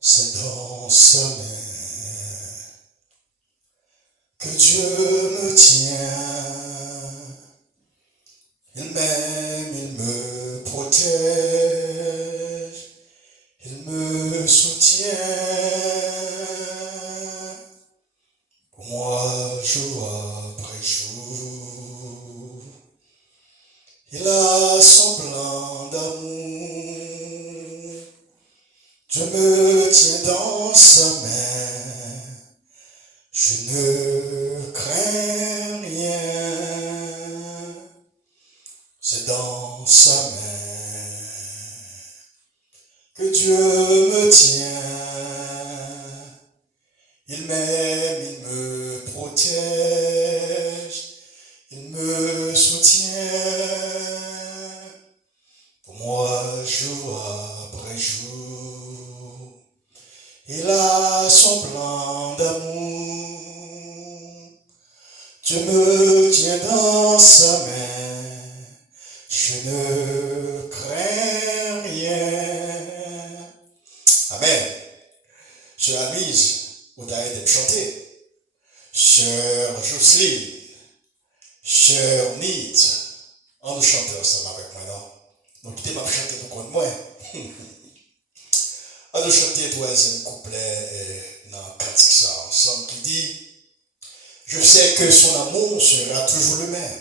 C'est dans sa main que Dieu me tient. Il m'aime, il me protège, il me soutient. Pour moi, jour après jour, il a son plan d'amour. Dieu me tient dans sa main, je ne crains rien. C'est dans sa main que Dieu me tient. Il m'aime, il me protège, il me soutient. Pour moi, jour après jour, il a son plan d'amour. Dieu me tient dans sa main, je ne crains rien. Amen. Chère Amise, vous avez de chanter. Chère Jocelyne, chère Nid, on nous chante ensemble avec moi, non? Donc, quittez ma chanter pour contre moi. On nous chanter le troisième couplet dans le cantique ça ensemble qui dit: je sais que son amour sera toujours le même,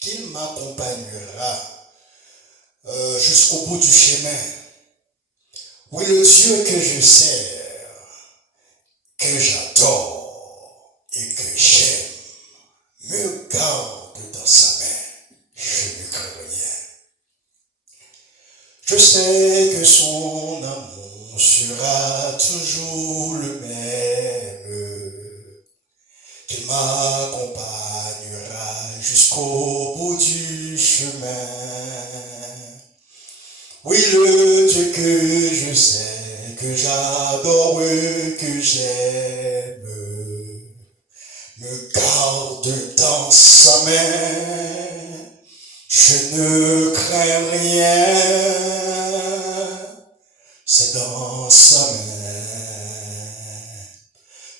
qu'il m'accompagnera jusqu'au bout du chemin. Oui, le Dieu que je sers, que j'adore et que j'aime, me garde dans sa main, je ne crains rien. Je sais que son amour sera toujours le même, qu'il m'accompagnera jusqu'au bout du chemin. Oui, le Dieu que je sais, que j'adore, que j'aime, me garde dans sa main, je ne crains rien. C'est dans sa main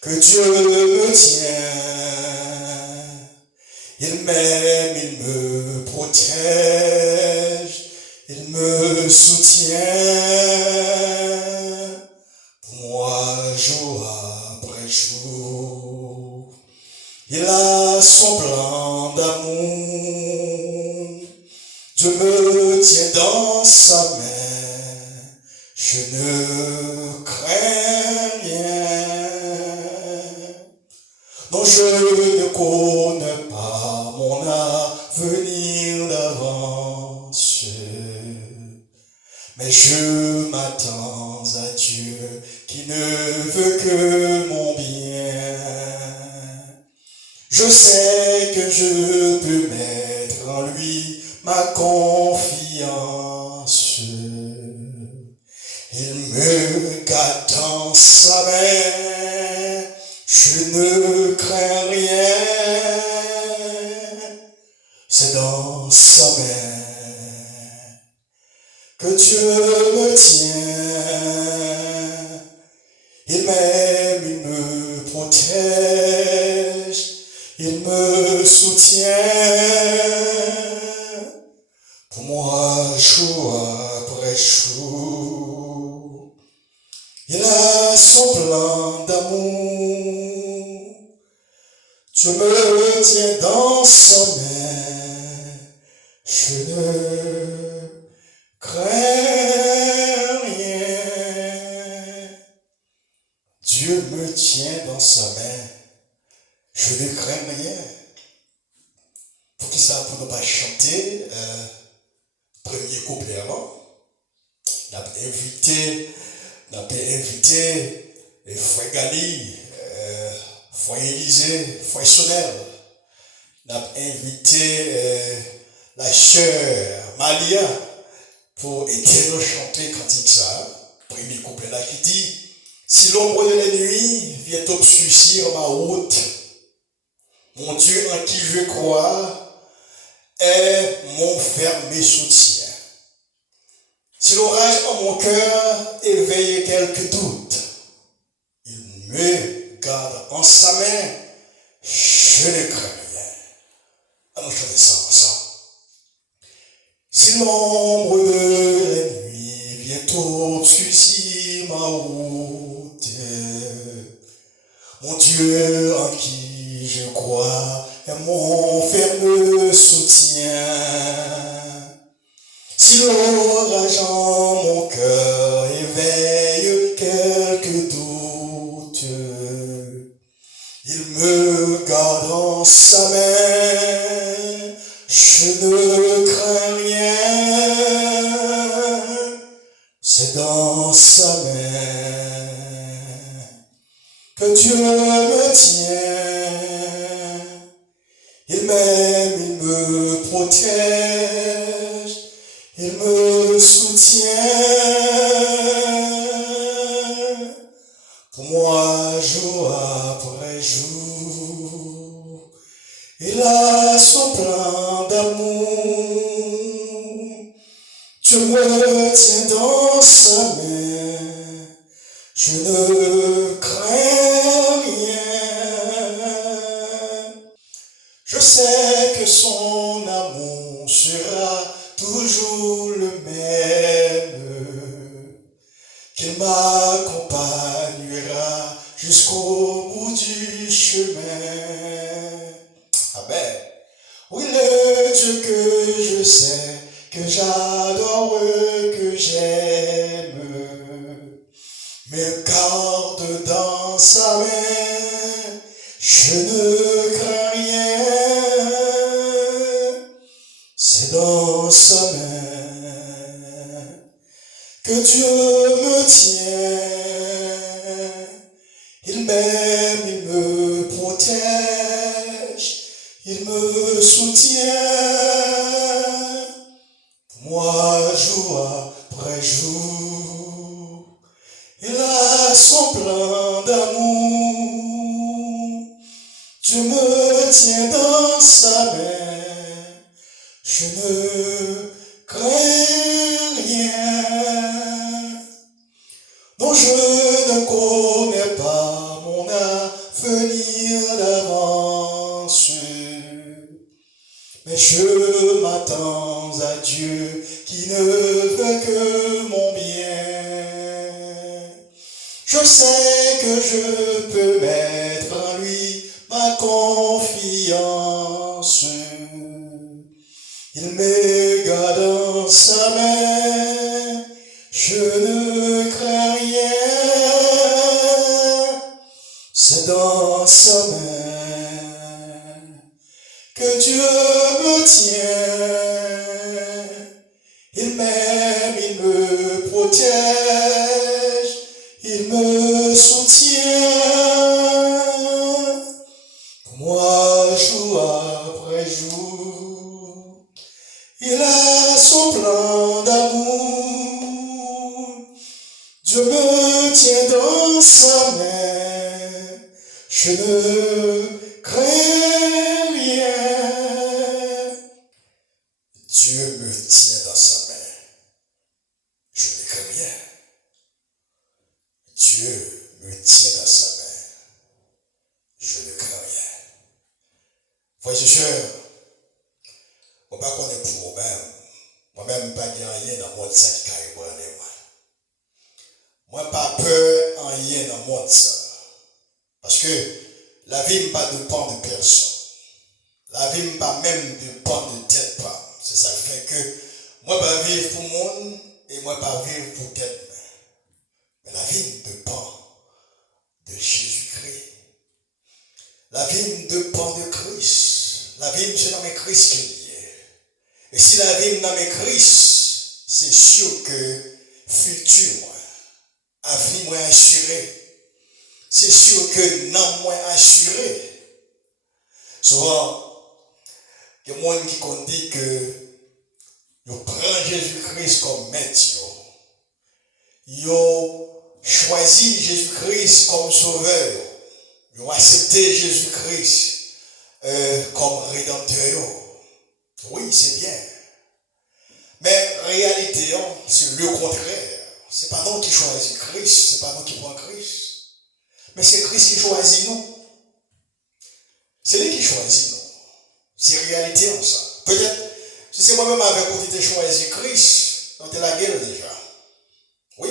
que Dieu me tient. Il m'aime, il me protège, il me soutient. Pour moi, jour après jour, il a son plan d'amour. Dieu me tient dans sa main, je ne crains rien. Non, je ne connais pas mon avenir d'avance, mais je m'attends à Dieu qui ne veut que mon bien. Je sais que je peux mettre en lui ma confiance. Il me garde dans sa main, je ne crains rien. C'est dans sa main que Dieu me tient. Il m'aime, il me protège, il me soutient. Pour moi, jour après jour, il a son plan d'amour. Dieu me tient dans sa main, je ne crains rien. Dieu me tient dans sa main, je ne crains rien. Pour qui ça, pour ne pas chanter, premier couplet avant, on a invité les frères Gali, frère Élysée, frère Sonel. On a invité la sœur Malia pour aider nous chanter cantique ça. Premier couplet là qui dit: si l'ombre de la nuit vient obscurcir ma route, mon Dieu en qui je crois est mon ferme soutien. Si l'orage en mon cœur éveille quelques doutes, il me garde en sa main, je ne crains rien. Allons chanter ça ensemble. Si l'ombre de la nuit vient obscurcir ma route, mon Dieu en qui je crois est mon ferme soutien. Si l'orage en mon cœur éveille quelques doutes, il me garde en sa main, je ne crains rien, c'est dans sa main que Dieu me tient, il m'aime, il me protège, il me soutient, pour moi jour après jour, il a son plein d'amour, Dieu me tient dans sa main, je ne crains rien, je sais que son amour sera toujours le même, qu'il m'accompagnera jusqu'au bout du chemin. Amen. Oui, le Dieu que je sais, que j'adore, que j'aime, me garde dans sa main, je ne crains rien, c'est dans sa main que Dieu me tient, il m'aime, il me protège, il me soutient, moi jour après jour, il a son plein d'amour, Dieu me tient dans sa main, je ne crains rien. Non, je ne connais pas mon avenir d'avance, mais je m'attends à Dieu qui ne veut que mon bien. Je sais que je peux mettre en lui ma confiance. Il me garde dans sa main, je ne crains rien, c'est dans sa main que Dieu me tient, il m'aime, il me protège, il me soutient, moi jour après jour, il a son plein d'amour, Dieu me tient dans sa main, je ne crains rien. Dieu me tient dans sa main, je ne crains rien. Dieu me tient dans sa main, je ne crains rien. Frères et sœurs, on ne va pas connaître pour moi-même. Moi-même, pas rien dans le monde ça qui carré pour aller. Moi, pas peur en rien dans le monde ça. Parce que la vie ne pas dépend de personne. La vie ne pas même dépend de tête pas. C'est ça qui fait que moi, je vais vivre pour le monde et moi, je vais vivre pour tête. Mais la vie dépend de Jésus-Christ. La vie dépend de Christ. La vie, c'est dans Christ qui est. Et si la vie est dans Christ, c'est sûr que futur, avenir moins assuré. C'est sûr que non moins assuré. Souvent, il y a des gens qui disent que ils prennent Jésus-Christ comme maître. Ils ont choisi Jésus-Christ comme sauveur. Ils ont accepté Jésus-Christ comme rédempteur. Oui, c'est bien. Mais réalité, c'est le contraire. Ce n'est pas nous qui choisissons Christ, ce n'est pas nous qui prenons Christ. Mais c'est Christ qui choisit nous. C'est lui qui choisit nous. C'est réalité en ça. Peut-être, si c'est moi-même avec vous qui ai choisi Christ, on était la guerre déjà. Oui.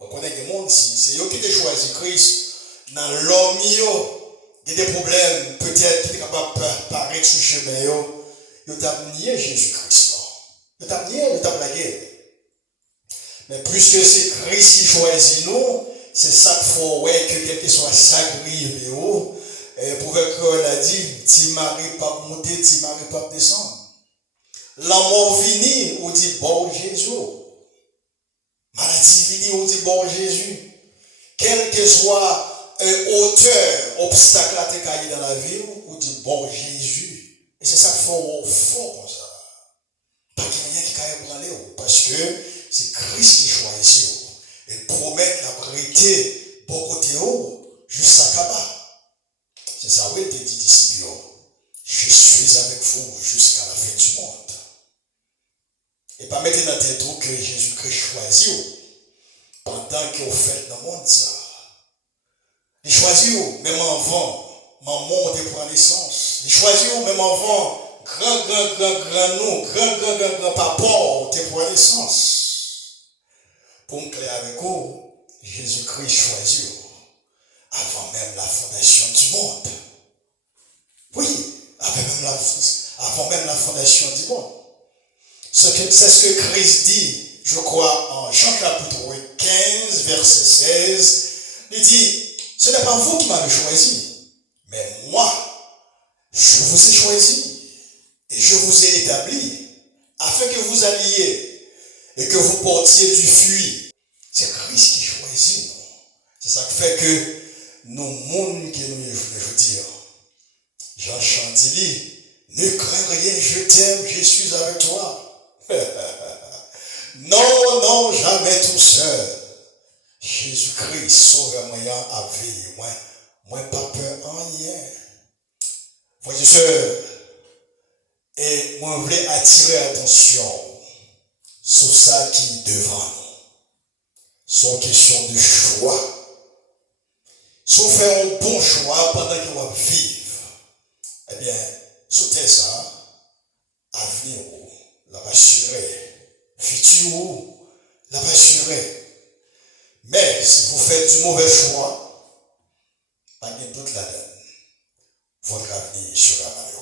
On connaît des mondes ici. C'est eux qui ont choisi Christ. Dans l'homme, il y a des problèmes, peut-être, qui sont capables de paraître sur le chemin. Ils ont nié Jésus-Christ. Ils ont nié, ils ont la guerre. Mais puisque c'est Christ qui choisit nous, c'est ça qu'il faut, ouais, que quelque soit sacré, pour qu'on a dit, tu maries pas monter, tu maries pas descendre. L'amour vini, on dit bon Jésus. Maladie vini, on dit bon Jésus. Quel que soit hauteur, obstacle à te cailler dans la vie, on dit bon Jésus. Et c'est ça qu'il faut fort comme ça. Pas qu'il y a rien qui caille branler, parce que c'est Christ qui choisit. Il promet la vérité, bon côté jusqu'à Kaba. C'est ça, oui, il dit disciples. Je suis avec vous jusqu'à la fin du monde. Et pas mettre dans tes trous que Jésus-Christ choisit pendant que vous faites dans le monde ça. Il choisit même avant, maman de prendre naissance. Il choisit même avant, grand papa de prendre naissance. Pour me clair avec vous, Jésus-Christ choisit avant même la fondation du monde. Oui, avant même la fondation du monde. C'est ce que Christ dit, je crois, en Jean chapitre 15, verset 16. Il dit, ce n'est pas vous qui m'avez choisi, mais moi, je vous ai choisi et je vous ai établi afin que vous alliez et que vous portiez du fruit. C'est Christ qui choisit, non? C'est ça qui fait que nous, monde qui nous, je veux dire, Jean Chantilly, ne crains rien, je t'aime, je suis avec toi. Non, jamais tout seul. Jésus-Christ, sauveur-moi, avec moi, pas peur en rien. Voyez, sœurs, et moi, je voulais attirer l'attention sur ça qui est devant nous. C'est une question de choix. Si on fait un bon choix pendant qu'on va vivre, eh bien, sauter ça, avenir, la rassurer. Futur, la rassurer. Mais si vous faites du mauvais choix, pas de doute là-dedans. Votre avenir sera malheureux.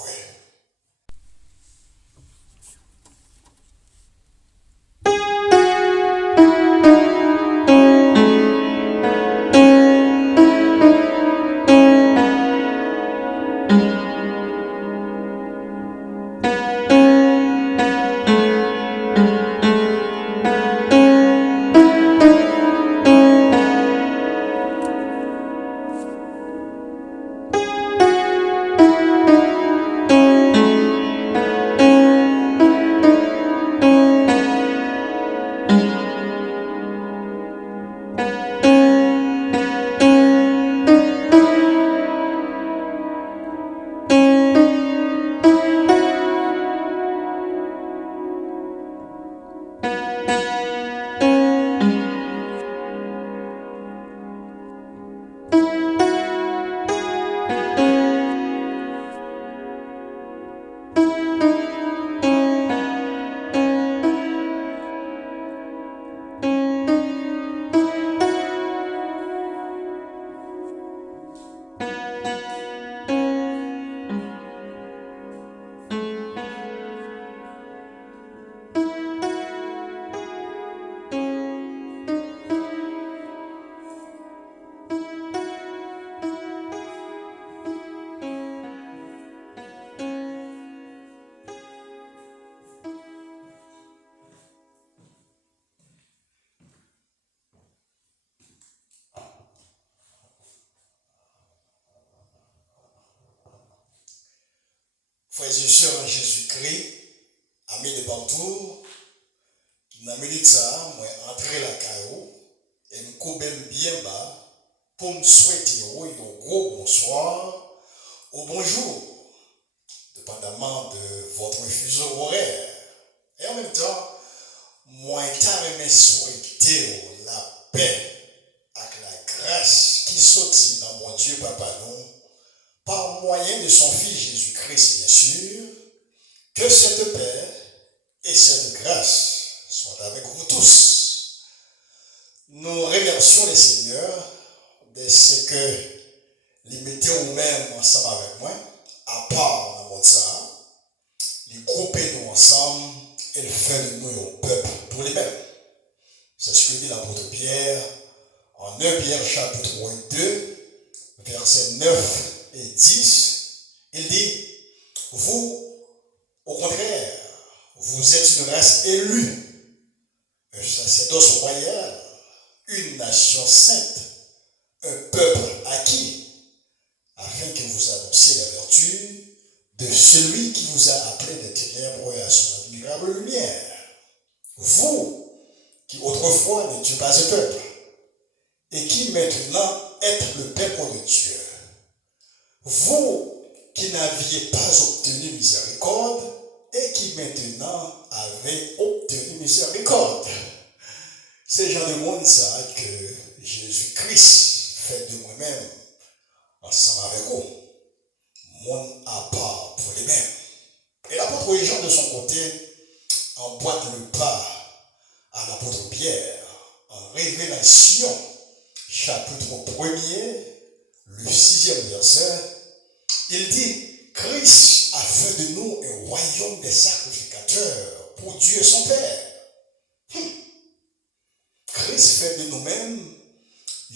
Frères et sœurs en Jésus-Christ, amis de partout, dans la minute ça, moi entrer la caillou et me couper bien bas pour me souhaiter un gros bonsoir ou bonjour, dépendamment de votre fuseau horaire. Et en même temps, souhaiter la paix avec la grâce qui sortit dans mon Dieu Papa nous, par moyen de son Fils Jésus-Christ, bien sûr, que cette paix et cette grâce soient avec vous tous. Nous remercions les Seigneurs de ce que les mettez vous-même ensemble avec moi, à part dans mon ça, les grouper nous ensemble et le faire de nous un peuple pour les mêmes. C'est ce que dit l'apôtre Pierre en 1 Pierre chapitre 2, versets 9 et 10. Il dit, vous, au contraire, vous êtes une race élue, un sacerdoce royal, une nation sainte, un peuple acquis, afin que vous annonciez la vertu de celui qui vous a appelé des ténèbres à son admirable lumière. Vous, qui autrefois n'étiez pas un peuple, et qui maintenant êtes le peuple de Dieu. Vous, qui n'aviez pas obtenu miséricorde, et qui maintenant avez obtenu miséricorde. C'est le genre de monde ça que Jésus-Christ fait de moi-même ensemble avec vous. Monde à part pour les mêmes. Et l'apôtre Jean de son côté emboîte le pas à l'apôtre Pierre en Révélation chapitre 1er, le 6e verset. Il dit, Christ a fait de nous un royaume des sacrificateurs pour Dieu son Père. Christ fait de nous-mêmes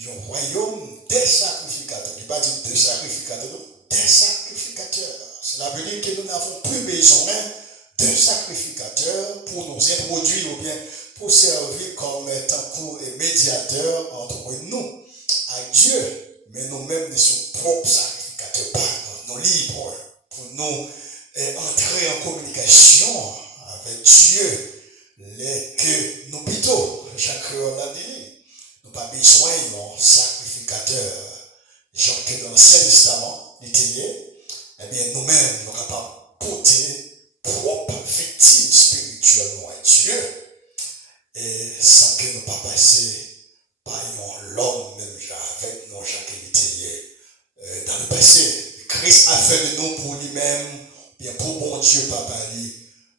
un royaume des sacrificateurs. Il ne dit pas deux sacrificateurs, non, des sacrificateurs. Cela veut dire que nous n'avons plus besoin de sacrificateurs pour nous introduire ou bien pour servir comme étant médiateur entre nous à Dieu. Mais nous-mêmes, nous sommes propres sacrificateurs, pas nous libres, pour nous entrer en communication avec Dieu. Les que nous plutôt, Jacques l'a dit, nous n'avons pas besoin d'un sacrificateur. Genre que dans l'Ancien Testament, il était, eh bien nous-mêmes, nous sommes capables de porter propre victime spirituellement à Dieu, et sans que nous ne pas passer par l'homme même avec nous, Jacques était dans le passé. Christ a fait de nous pour lui-même, bien pour mon Dieu, Papa, lui,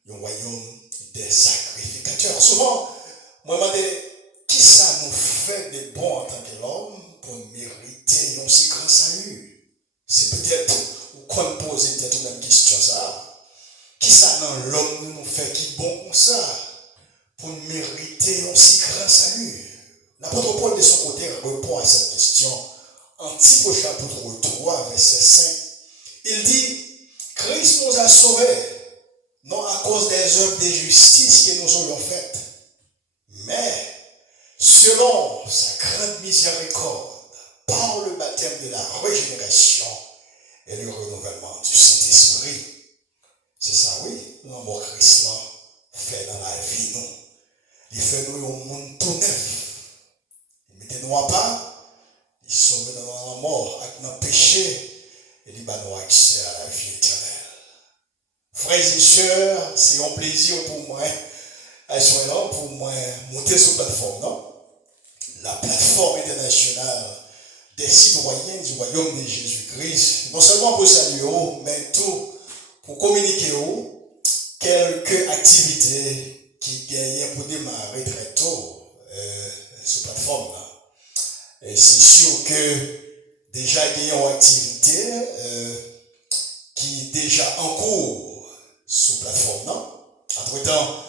un royaume des sacrificateurs. Souvent, moi, je me dis, qui ça nous fait de bon en tant que l'homme pour mériter un si grand salut? C'est peut-être, ou qu'on pose peut-être une même question ça. Qui ça dans l'homme nous fait qui bon comme ça pour mériter un si grand salut? L'apôtre Paul de son côté répond à cette question en Tite au chapitre 3, verset 5. Il dit, Christ nous a sauvés, non à cause des œuvres de justice que nous aurions faites, mais selon sa grande miséricorde, par le baptême de la régénération et le renouvellement du Saint-Esprit. C'est ça, oui, l'amour Christ fait dans la vie, nous. Il fait nous un monde tout neuf. Il met nous à part, il sauve dans la mort, avec nos péchés, et il va nous accès à la vie éternelle. Frères et sœurs, c'est un plaisir pour moi, pour moi, monter sur la plateforme, non? La plateforme internationale des citoyens du royaume de Jésus-Christ, non seulement pour saluer, mais tout pour communiquer quelques activités qui gagnent pour démarrer très tôt sur la plateforme. Et c'est sûr que déjà il y a une activité qui est déjà en cours sur la plateforme. Entre-temps,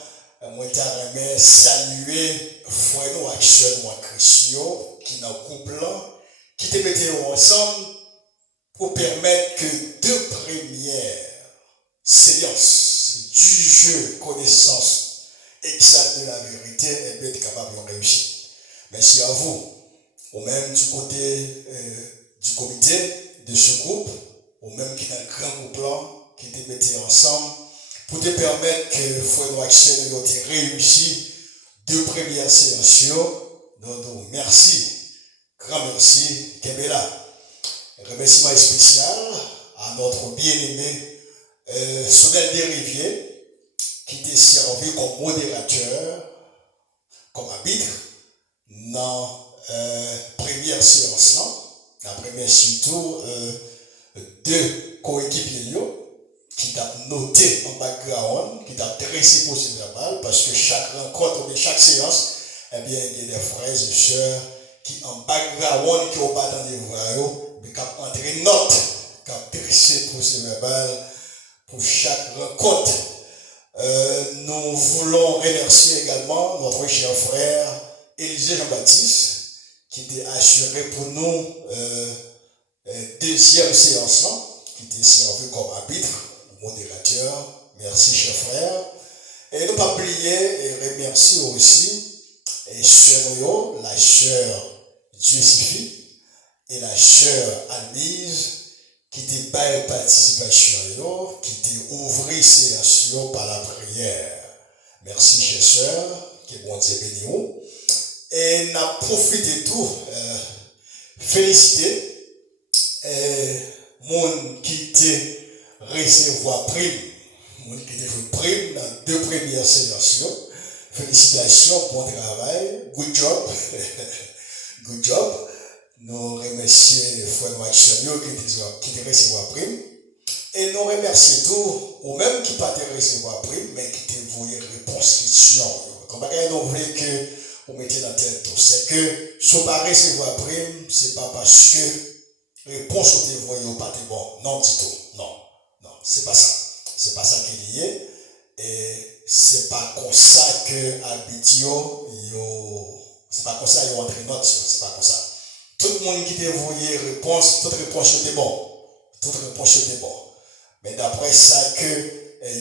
moi je saluer frère actuellement Christio qui est dans le couple qui te mettait ensemble pour permettre que deux premières séances du jeu connaissance exacte de la vérité et bien être capable de réussir. Merci à vous, au même du côté du comité de ce groupe, au même qui est dans le grand groupe là, qui te mettait ensemble pour te permettre que Frère Axel de réussir deux premières séances. Donc, merci, grand merci, Kebela. Remerciement spécial à notre bien-aimé Sonel Desriviers, qui était servi comme modérateur, comme arbitre dans première séance là. La première surtout deux coéquipiers qui t'a noté en background, qui t'a dressé pour ce verbal, parce que chaque rencontre, chaque séance, eh bien, il y a des frères et sœurs qui en background, qui n'ont pas dans les voix, mais qui ont entré note, qui ont dressé pour ce verbal, pour chaque rencontre. Nous voulons remercier également notre cher frère Élisée Jean-Baptiste, qui était assuré pour nous deuxième séance, qui était servi comme arbitre, modérateur. Merci, cher frère. Et ne pas oublier et remercier aussi et sœur, la sœur Joséphine et la sœur Anise, qui était pas participation, qui était ouvri séance par la prière. Merci, chère sœur, que bon Dieu béni. Et n'a profité tout, féliciter monde qui était recevoir prime, monde qui était prime dans deux premières séances. Félicitations, bon travail, good job, good job. Nous remercions les frères Watchonio qui te recevoir prime. Et nous remercions tous, ou même qui pas te recevoir prime, mais qui te voulaient réponse question. Comme nous voulons que vous mettez dans la tête, c'est que si vous ne recevoir prime, ce n'est pas parce que réponse que vous voyez ou pas bon. Non, du tout. Non, non, c'est pas ça. C'est pas ça qui est lié. Et c'est pas comme ça que habitio, c'est pas comme ça qu'ils entre note, c'est pas comme ça. Tout le monde qui te voyait réponse, toute réponse était bon. Toute réponse était bon. Mais d'après ça que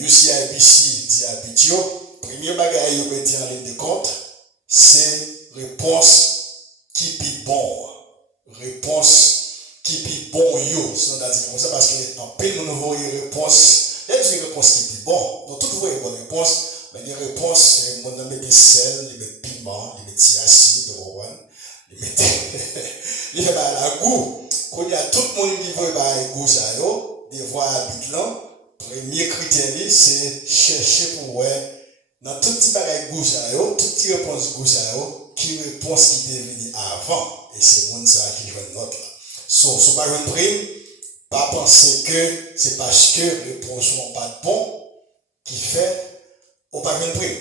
UCIBC dit habitio, premier bagage vous mettez en ligne de compte, c'est réponse qui est bon. Réponse qui est bon yo. C'est comme ça parce que en peine nous voyons réponse. Il y a une réponse qui est bon. Nous tous voyons bonne réponse, mais les réponses, on met des sel, ils mettent piment, ils mettent acide, ils mettent il fait la goût. Quand il y a tout le monde qui veut la goût ça yo, des voix habituelles. Premier critère c'est chercher pour ouais dans tout petit bagage goût ça yo, tout petit réponse goût ça yo, qui réponse qui est venue avant et c'est monde ça qui joue une note là. So pas une prime, pas penser que c'est parce que les réponses sont pas bon qui fait ou pas une prime.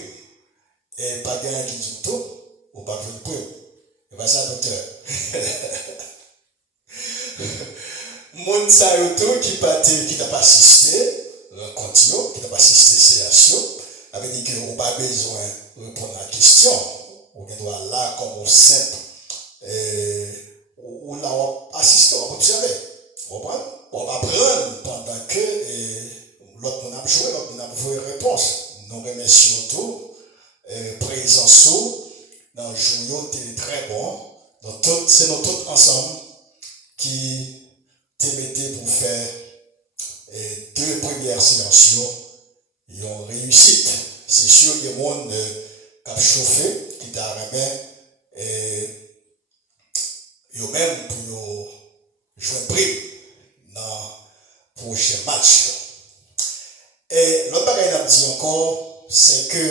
Et pas bien qui dit tout, ou pas une prime. Et pas ça docteur. Moun sa yoto qui t'a pas assisté rencontre qui t'a pas assisté CHO avait dit que on pas besoin de répondre à la question on doit là comme au simple ou là on assiste on observer on va apprendre pendant que l'autre on a joué l'autre on a vos réponses nous remercions tout présence dans le jour très bon donc c'est nous tous ensemble qui te mettez pour faire deux premières séances, ils ont réussi. C'est sûr que le monde qui a chauffé, qui t'a remis, ils ont même pour jouer un prix dans le prochain match. Et l'autre bagage qu'on a dit encore, c'est que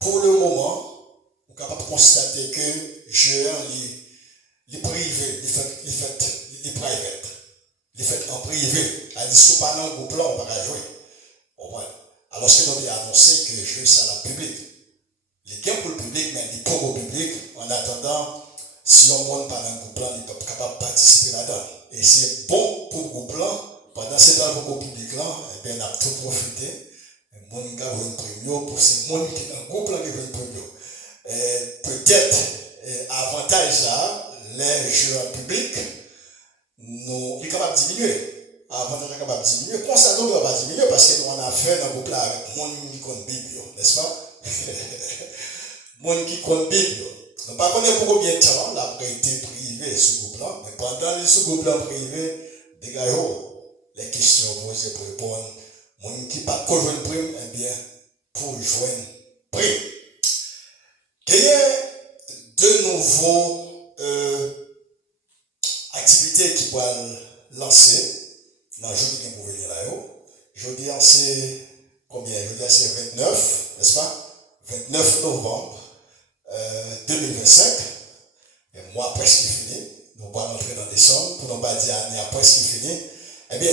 pour le moment, on est capable de constater que joueurs, les privés, les privés. Les faits en privé, à dire si pas dans le groupe là, on va pas jouer. Alors que nous avons annoncé que je ça dans le public. Les gains pour le public, mais les pauvres au public, en attendant, si on ne monte pas dans le groupe là, ils sont capables de participer là-dedans. Et c'est bon pour le groupe là, pendant ce temps au public là, eh bien, on a tout profité. Les gens qui ont une première pour ces gens qui sont dans le groupe là qui ont une première. Peut-être, avantage là, les jeux en public, nous sommes capables de diminuer. Avant d'être capable de diminuer, constatons qu'on ne va pas diminuer parce que nous on a fait dans le groupe là avec les gens qui comptent Bible, n'est-ce pas? Les gens qui comptent Bible. Nous ne connaissons pas pour combien de temps l'après été privé ce groupe là, mais pendant ce groupe là privé, dégagez les questions posées pour répondre. Les gens qui ne pas joindre prime, eh bien, pour joindre prime. Il y a de nouveaux activités qui peuvent lancer dans le jour qui pour venir là. Je dis c'est combien? Je dis c'est 29, n'est-ce pas? 29 novembre. 2025, un mois presque fini, nous allons rentrer dans décembre, pour ne pas dire année presque fini. Eh bien,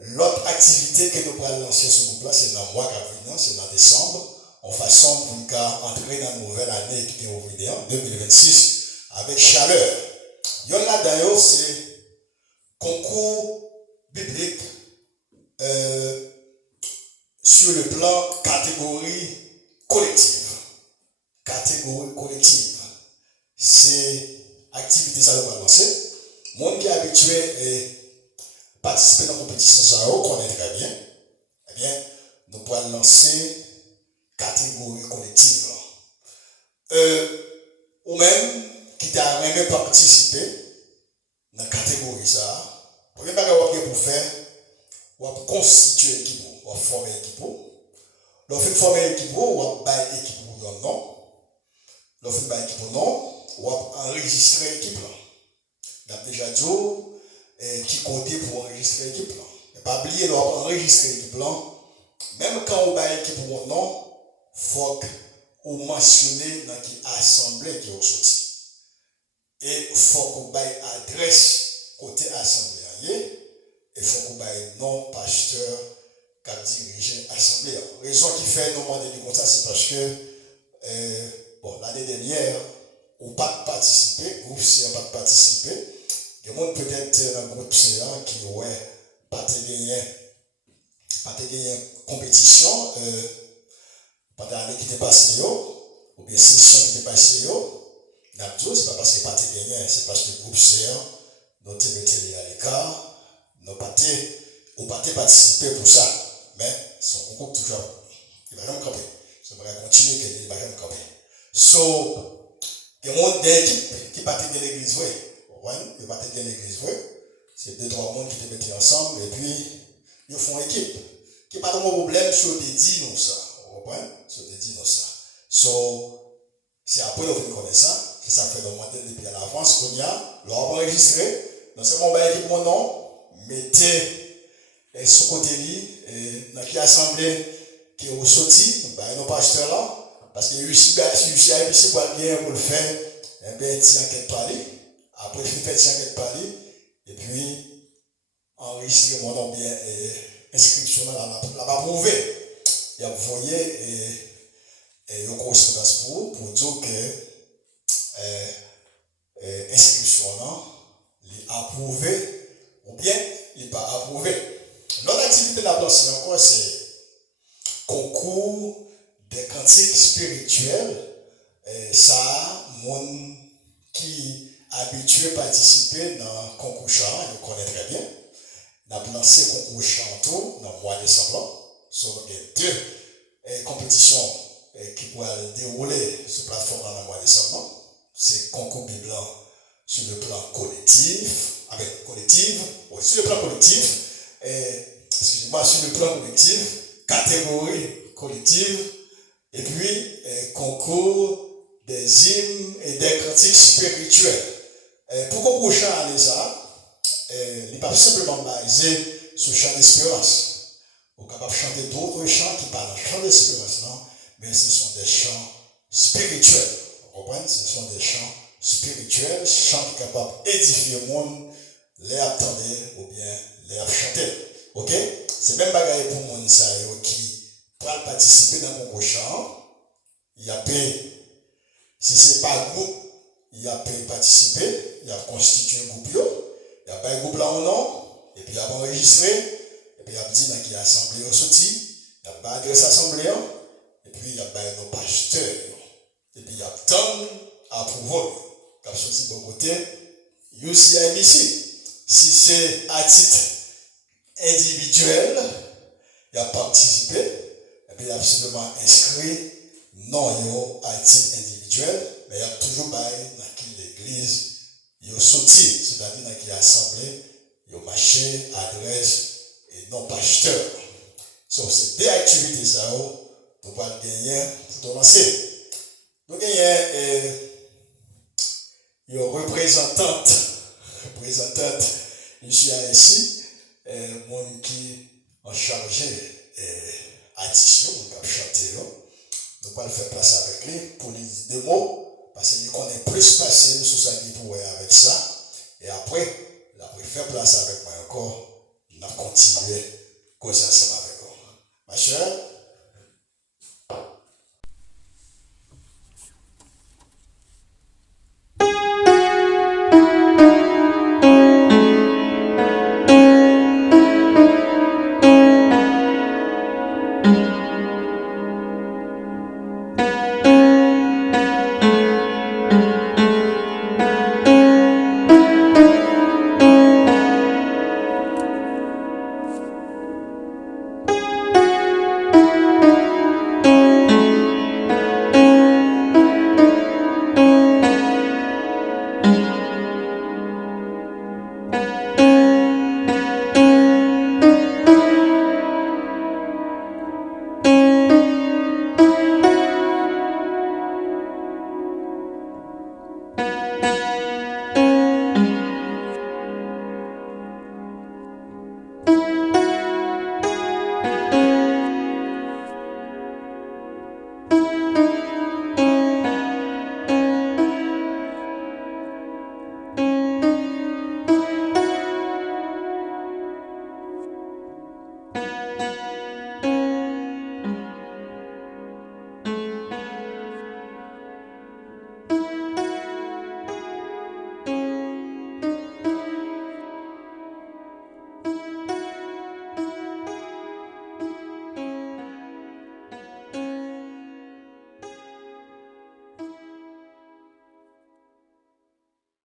l'autre activité que nous allons lancer sur le plan, c'est dans le mois qui vient, c'est dans décembre, en façon pour nous entrer dans la nouvelle année qui est au vidéo, 2026, avec chaleur. Il y en a d'ailleurs, c'est concours biblique sur le plan catégorie collective. Catégorie collective. C'est activité ça va lancer. Monde qui est habitué à participer dans la compétition, ça connaît très bien. Eh bien, nous pourrons lancer catégorie collective. Ou même qui t'a même participé dans la catégorie ça. Premier bagage pour faire, ou pour constituer l'équipe, ou former l'équipe. Lorsque vous formez l'équipe, ou bailler l'équipe pour non. Lorsque vous baillez l'équipe non, ou enregistrer l'équipe. Vous avez déjà dit qui compte pour enregistrer l'équipe. Ne pas oublier d'enregistrer l'équipe. Même quand vous baillez l'équipe pour non, il faut que vous mentionnez dans qui assemblée qui est sorti. Et il faut que vous baillez adresse côté assemblée. Il faut que vous baillez non pasteur qui a dirigé l'assemblée. La raison qui fait nous demander comme ça, c'est parce que l'année dernière, on n'a pas participé, le groupe C n'a pas participé. Il y a des gens peut-être dans le groupe C qui n'auraient pas gagné compétition, pas d'année qui était passée, ou bien session qui était passée. Ce n'est pas parce que pas gagné, c'est parce que le groupe C, nous avons mis à l'écart, nous n'avons pas participé pour ça. Mais son groupe toujours, il va jamais camper. Ça va continuer, il va jamais camper. So, il y a des gens d'équipe qui partent de l'église, ils partent de l'église, c'est 2-3 personnes qui te mettent ensemble et puis ils font équipe. Qui n'a pas de problème sur des dinos, ça. Vous comprenez? Sur des dinos, ça. So, c'est après que vous connaissez ça, c'est ça que vous demandez depuis à l'avance qu'on y a, l'enregistrer, dans ce moment, équipe mon nom, mettez ce côté-là, dans qui assemblée qui est au sorti, nos pasteurs là, parce que ici, pour bien pour le faire, et bien, il y a quelque part, après, il fait quelque part, et puis, enregistrer mon nom bien, inscription là, là-bas, prouvé. Et vous voyez, une correspondance pour dire que inscription là, est approuvé, ou bien, il n'est pas approuvé. L'autre activité de la place, c'est encore, c'est concours des cantiques spirituels. Ça, mon qui est habitué à participer dans le concours chant, il connaît très bien. On a lancé le concours chant dans le mois de décembre. Sur deux compétitions qui pourraient dérouler sur la plateforme dans le mois de décembre. C'est concours biblique sur le plan collectif, sur le plan collectif, excusez-moi, sur le plan collectif, catégorie collective, et puis concours des hymnes et des cantiques spirituels. Pour concours chant, il n'est pas simplement basé sur le chant d'espérance. Vous êtes capable de chanter d'autres chants qui parlent de chant d'espérance, non? Mais ce sont des chants spirituels. Vous comprenez? Ce sont des chants spirituels, chants qui sont capables d'édifier le monde, les attendre ou bien les chanter. Ok? C'est même bagaille pour le monde qui va participer dans le concours chant. Il y a si ce n'est pas un groupe, il y a participer, il y a constitué un groupe, il y a un groupe là ou non, et puis il y a enregistré, et puis il y a dit qu'il y a assemblée au sorti, il y a adresse assemblée, et puis il y a nos pasteurs, et puis il y a tant approuvé, qui a sorti de bon côté, il y a aussi un ici. Si c'est à titre individuel, il y a participé, et puis il y a simplement inscrit, non, à titre individuel, mais il y a toujours dans l'église, il y a sorti, c'est-à-dire dans qui assemblée, il y a marché, adresse et non pasteur. So, c'est deux activités ça, nous allons gagner pour lancer. Nous gagnons une représentante, ici à ici, qui en chargé addition, nous allons chanter là. Nous pas le faire place avec lui pour lui dire deux mots, parce qu'il connaît plus facile sur ça qui pourrait avec ça. Et après, il a faire place avec moi encore, il a continué à causer ensemble avec moi. Ma chère,